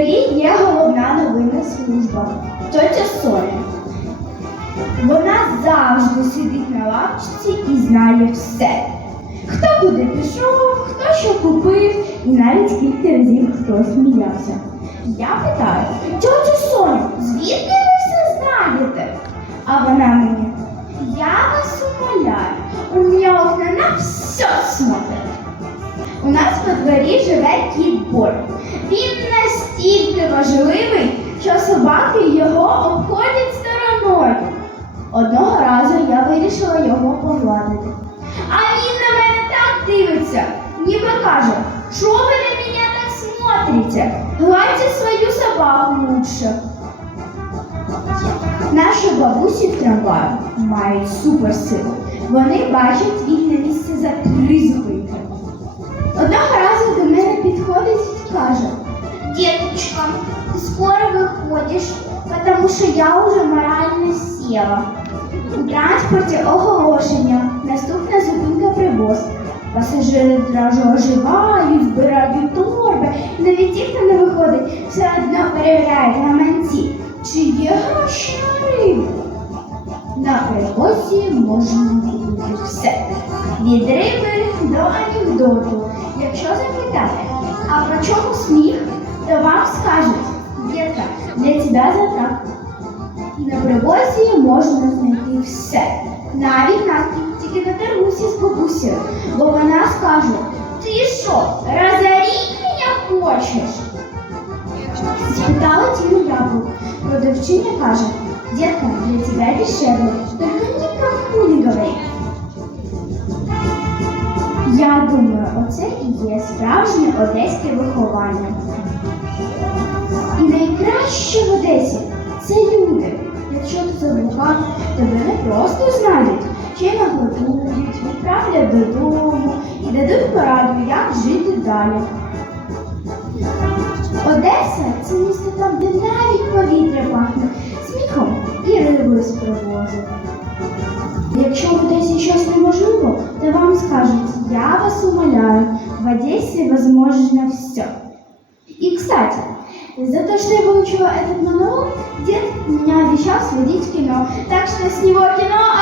селі є головна новинна служба. Тетя Соня. Вона завжди сидить на лавочці і знає все. Хто куди пішов, хто що купив, і навіть скільки разів хтось сміявся. Я питаю, тьотю Соню, звідки ви все знаєте? А вона мені, я вас умоляю, у мене окна на все смотрят. У нас во дворі живе кіт Борь. Він настільки важливий, що собаки його обходять стороною. Одного разу я вирішила його погладити. А він на мене так дивиться, ніби каже, що ви на мене так смотрите? Гладьте свою собаку лучше. Наші бабусі в трамваю мають суперсилу. Вони бачать вільне місце за три каже, Деточка, ти скоро виходиш, тому що я вже морально сіла. У транспорті оголошення, наступна зупинка привоз. Пасажири одразу оживають, збирають торби. Навіть ті, хто не виходить, все одно перевіряють гаманці, чи є гроші на. На привозі можна купити все. Від риби до анекдоту. Якщо запитати, а про чому сміх, то вам скажуть, дітка, для тебе за так. І на привозі можна знайти все. Навіть настрій тільки на торгусі з бабусею. Бо вона скаже, ти що, розоріть мене хочеш? Спитала Тину яблоку. Продавчиня каже, детка, для тебя дешевле, только є справжнє одеське виховання. І найкраще в Одесі це люди. Якщо ти заблукав, тебе не просто знайдуть, ще й нагодують, відправлять додому і дадуть пораду, як жити далі. Одеса це місто там, де навіть повітря пахне сміхом і рибою з привозу. Якщо в в возможно все. И, кстати, за то, что я получила этот монолог, дед меня обещал сводить в кино. Так что с него кино,